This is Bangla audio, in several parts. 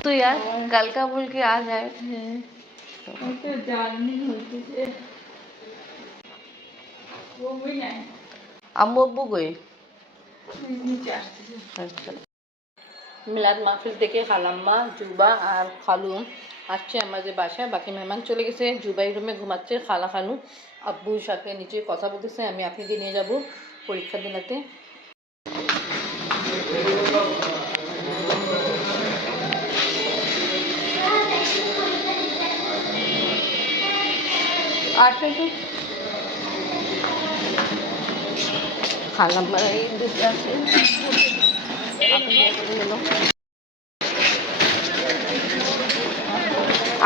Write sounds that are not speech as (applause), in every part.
तो यार कल का बोल के आ जाए আম্মু আব্বু কই আচ্ছা মিলাদ মাহফিল থেকে খালাম্মা জুবা আর খালু আসছে আমাদের বাসায় বাকি মেহমান চলে গেছে জুবাই রুমে ঘুমাচ্ছে খালা খালু আব্বুর সাথে নিচে কথা বলতেছে আমি আপনাকে নিয়ে যাব পরীক্ষা দিনাতে এই দুটো আছে।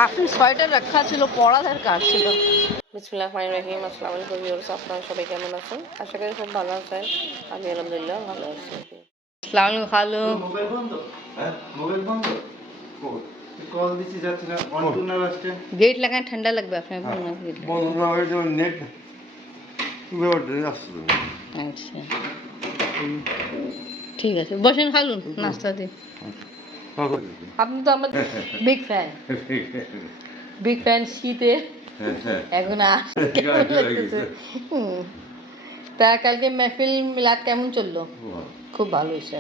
আপনি সোয়েটার রাখা ছিল পড়া দরকার ছিল। বিসমুল্লাহ রহমান রহিম আসসালামু আলাইকুম ভিউয়ার্স আপনারা সবাই কেমন আছেন? আশা করি খুব ভালো আছেন। আমি আলহামদুলিল্লাহ ভালো আছি। আসসালামু আলাইকুম। মোবাইল বন্ধ? হ্যাঁ মোবাইল বন্ধ? কল দিচ্ছি যাচ্ছে না কন্ট্রোলার আসছে। গেট লাগায় ঠান্ডা লাগবে আপনার গেট বন্ধ না হয়ে যাবে নেট ব্যাপারটা আসছে আচ্ছা। ঠিক আছে বসেন খালুন নাস্তা দিন। আপনি তো আমার বিগ ফ্যান বিগ ফ্যান শীতে। এখন আর। তা কালকে মেহফিল মিলাদ কেমন চলল? খুব ভালো হয়েছে।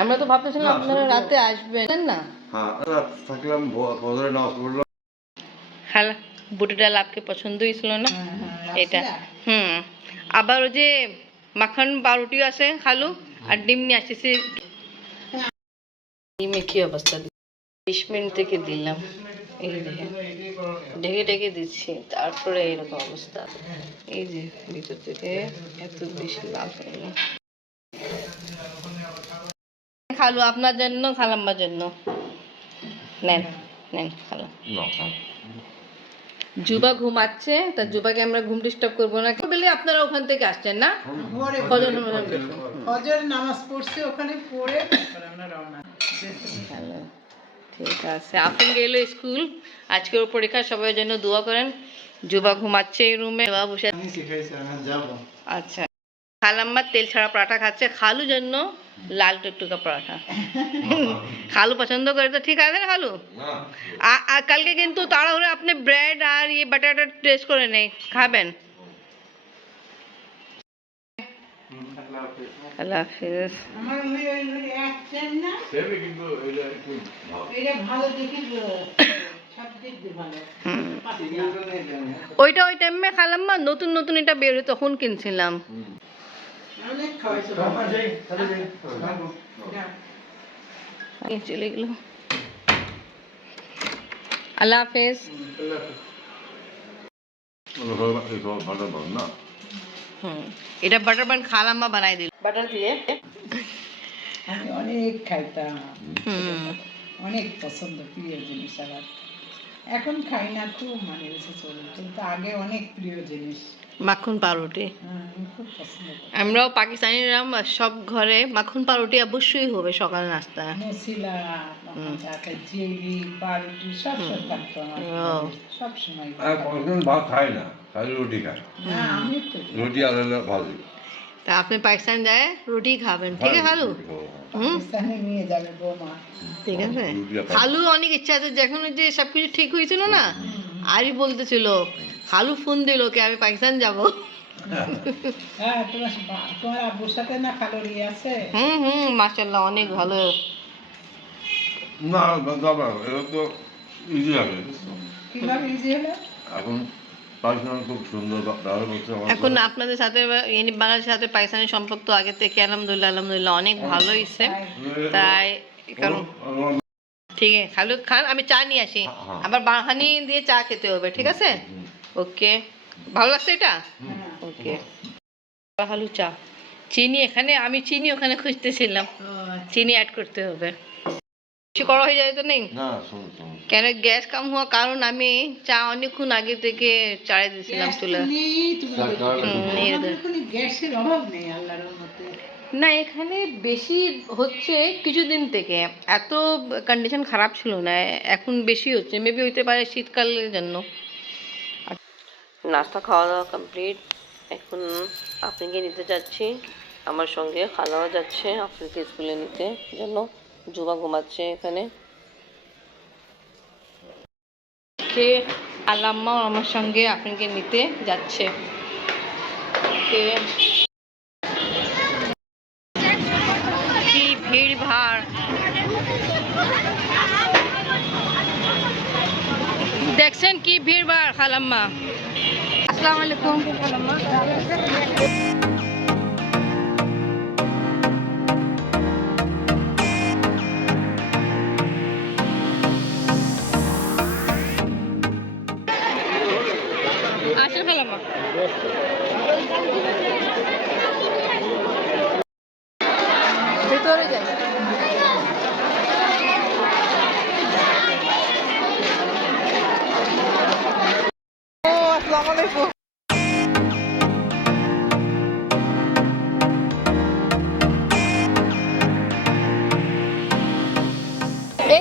আমরা তো ভাবতেছিলাম আপনারা রাতে আসবেন। না? হ্যাঁ থাকলাম ফজরে নামাজ পড়লাম খালা বুটি ডাল আপকে পছন্দ হয়েছিল না এটা হুম আবার ওই যে মাখন বারোটি আছে খালু আর ডিম নিয়ে আসতেছি ডিমে কি অবস্থা বিশ মিনিট থেকে দিলাম এই দেখেন ঢেকে ঢেকে দিচ্ছি তারপরে এরকম অবস্থা এই যে ভিতর থেকে এত বেশি লাভ হয়ে খালু আপনার জন্য খালাম্মার জন্য নেন নেন খালু জুবা ঘুমাচ্ছে তা জুবাকে আমরা ঘুম ডিস্টার্ব করব না। বলে আপনারা ওখান থেকে আসছেন না? ফজর নামাজ পড়তে। ফজর নামাজ পড়ছি ওখানে পড়ে। তারপরে আমরা রওনা ভালো ঠিক আছে। আপনি গেলো স্কুল। আজকের পরীক্ষা সবাই জন্য দোয়া করেন। জুবা ঘুমাচ্ছে এই রুমে বাবা বসে আচ্ছা। খালাম্মা তেল ছাড়া পরাঠা খাচ্ছে। খালু জন্য লাল টুকটুকা পরাঠা (laughs) খালু পছন্দ করে তো ঠিক আছে না। খালু আর কালকে কিন্তু তাড়াহুড়ো আপনি ব্রেড আর ইয়ে বাটারটা টেস্ট করে নেই খাবেন। আল্লাহ হাফিজ। ওই না। ওইটা ওই টাইমে খালাম্মা নতুন নতুন এটা বের তখন কিনছিলাম। অনেক খাওয়াইছে এই চলে গেল আল্লাহ হাফেজ না হুম এটা বাটার বান খালাম্মা বানাই দিল বাটার দিয়ে আমি অনেক খাইতাম হুম অনেক পছন্দ প্রিয় জিনিস আমার এখন খাই না খুব মানে চলে কিন্তু আগে অনেক প্রিয় জিনিস। মাখন পাউরুটি। হ্যাঁ, আমরাও পাকিস্তানিরা সব ঘরে মাখন পাউরুটি অবশ্যই হবে সকাল নাস্তা আমি তো হলো আপনি পাকিস্তান যায় রুটি খাবেন। ঠিক আছে খালু হুম। নিয়ে ঠিক আছে। রুটি খালু অনেক ইচ্ছা আছে যখন ওই যে সবকিছু ঠিক হয়েছিল না আরই বলতেছিল খালু ফোন দিল কি আমি পাকিস্তান যাব। হ্যাঁ আছে? হুম হুম মাশাল্লাহ অনেক ভালো। না দাদা এটা তো ইজি লাগে কীভাবে ইজি হলো? এখন পাকিস্তান খুব সুন্দর এখন আপনাদের সাথে বাংলাদেশের সাথে পাকিস্তানের সম্পর্ক তো আগে থেকে আলহামদুলিল্লাহ আলহামদুলিল্লাহ অনেক ভালো হয়েছে। তাই কারণ ঠিক আছে খালু খান আমি চা নিয়ে আসি। হ্যাঁ। আবার বাহানি দিয়ে চা খেতে হবে ঠিক আছে? ওকে। ভালো লাগছে এটা? হ্যাঁ। ওকে। ভালো চা। চিনি এখানে আমি চিনি ওখানে খুঁজতেছিলাম। আচ্ছা। চিনি অ্যাড করতে হবে। কিছু করা হয়ে যায় তো নেই? কেন গ্যাস কাম হওয়ার কারণ আমি চা অনেকক্ষণ আগে থেকে চাড়াই দিয়েছিলাম গ্যাস তো চুলা নেই, তুমি তার দেখো। কারণে হুম, এই আমাদের দেখ। কোনো গ্যাসের অভাব নেই আল্লাহর মতে না এখানে বেশি হচ্ছে কিছুদিন থেকে। এত কন্ডিশন খারাপ ছিল না এখন বেশি হচ্ছে। মেবি হইতে পারে শীতকালের জন্য। নাস্তা খাওয়া দাওয়া কমপ্লিট এখন আপনাকে নিতে যাচ্ছি। আমার সঙ্গে খালাও যাচ্ছে আপনাকে স্কুলে নিতে। জন্য জুমা ঘুমাচ্ছে এখানে। আজকে আলাম্মা আমার সঙ্গে আপনাকে নিতে যাচ্ছে? কি? ভিড় ভাড়? দেখছেন কি ভিড় ভাড় খালাম্মা আসসালামু আলাইকুম। খালাম্মা এই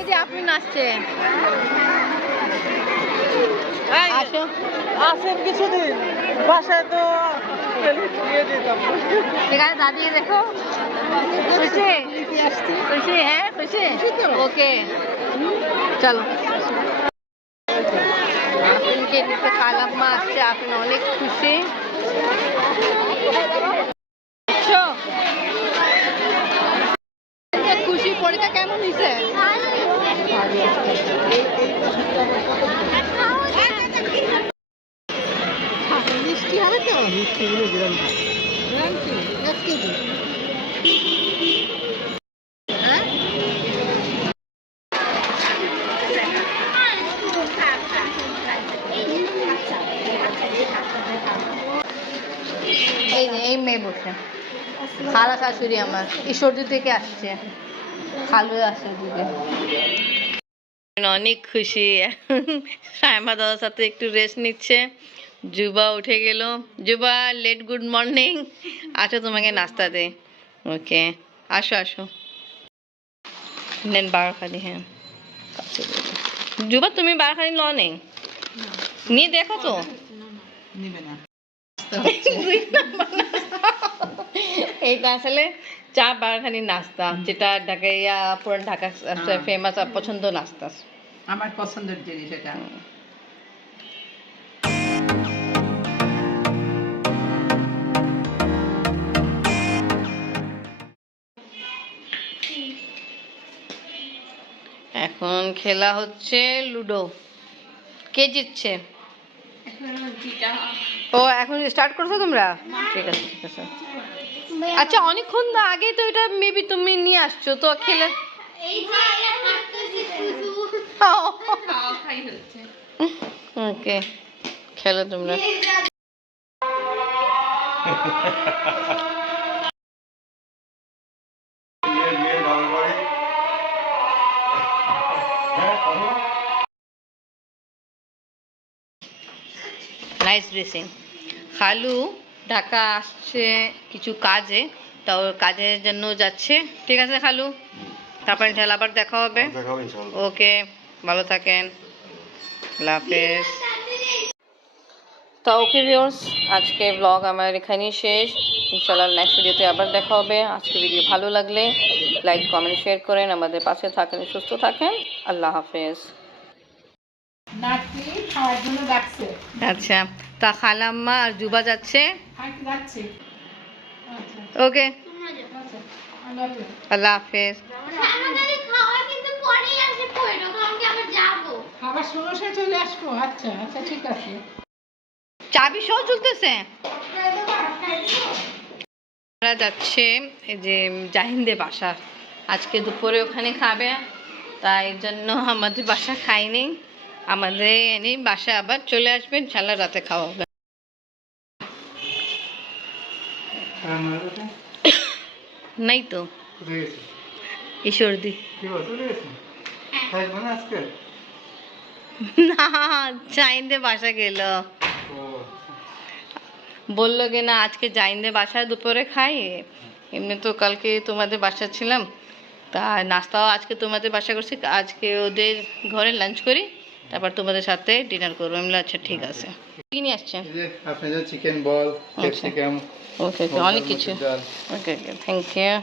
যে আপনি নাচছেন। আসেন কিছুদিন বাসায় তো দিয়ে দিতাম এখানে দাঁড়িয়ে দেখো খুশি খুশি হ্যাঁ খুশি ওকে চলো আপনাকে নিতে কালাম্মা আসছে আপনি অনেক খুশি খুশি পরীক্ষা কেমন হয়েছে মিষ্টিগুলো গ্রাম এই মেয়ে বসে। খালা শাশুড়ি আমার, ঈশ্বরদী থেকে আসছে। খালু আসছে দিদি অনেক খুশি। সায়মা দাদার সাথে একটু রেস্ট নিচ্ছে। জুবা উঠে গেল। জুবা লেট গুড মর্নিং আসো তোমাকে নাস্তা দে। ওকে আসো আসো। নেন বারোখানি হ্যাঁ। জুবা তুমি বারোখানি ল নেই নিয়ে দেখো তো। এইটা আসলে চা বারোখানি নাস্তা যেটা ঢাকাইয়া পুরান ঢাকা ফেমাস পছন্দ নাস্তা। আমার পছন্দের জিনিস এটা। এখন খেলা হচ্ছে লুডো। কে জিতছে? ও, এখন স্টার্ট করছ তোমরা? ঠিক আছে ঠিক আছে। আচ্ছা অনেকক্ষণ আগে তো এটা মেবি তুমি নিয়ে আসছো, তো খেলে ওকে, খেলো তোমরা। (laughs) নাইস ড্রেসিং খালু ঢাকা আসছে কিছু কাজে তো কাজের জন্য যাচ্ছে। ঠিক আছে খালু? তারপরে ইনশাল্লাহ আবার দেখা হবে। ওকে ভালো থাকেন। হাফেজ। তো ওকে ভিউর্স আজকে ব্লগ আমার এখানেই শেষ। ইনশাল্লাহ নেক্সট ভিডিওতে আবার দেখা হবে। আজকে ভিডিও ভালো লাগলে লাইক কমেন্ট শেয়ার করেন। আমাদের পাশে থাকেন সুস্থ থাকেন। আল্লাহ হাফেজ। আচ্ছা। তা খালাম্মা আর জুবা যাচ্ছে। ওকে। আল্লাহ হাফেজ। চাবি সহ চলতেছে? আমরা যাচ্ছে যে জাহিনদের বাসা। আজকে দুপুরে ওখানে খাবে, তাই জন্য আমাদের বাসা খাইনি। আমাদের এনে বাসা আবার চলে আসবেন ইনশাল্লাহ রাতে খাওয়া হবে। নাই তো। ঈশ্বরদি। গেছে? থাকবে না বাসা গেল। বলল কি না আজকে জাইনদের বাসায় দুপুরে খাই। এমনি তো কালকে তোমাদের বাসা ছিলাম। তা নাস্তাও আজকে তোমাদের বাসা করছি। আজকে ওদের ঘরে লাঞ্চ করি। তারপর তোমাদের সাথে ডিনার করব। আমি আচ্ছা ঠিক আছে। কি নিয়ে আসছেন চিকেন বল। ক্যাপসিকাম ওকে ওকে অনেক কিছু। ওকে ওকে থ্যাংক ইউ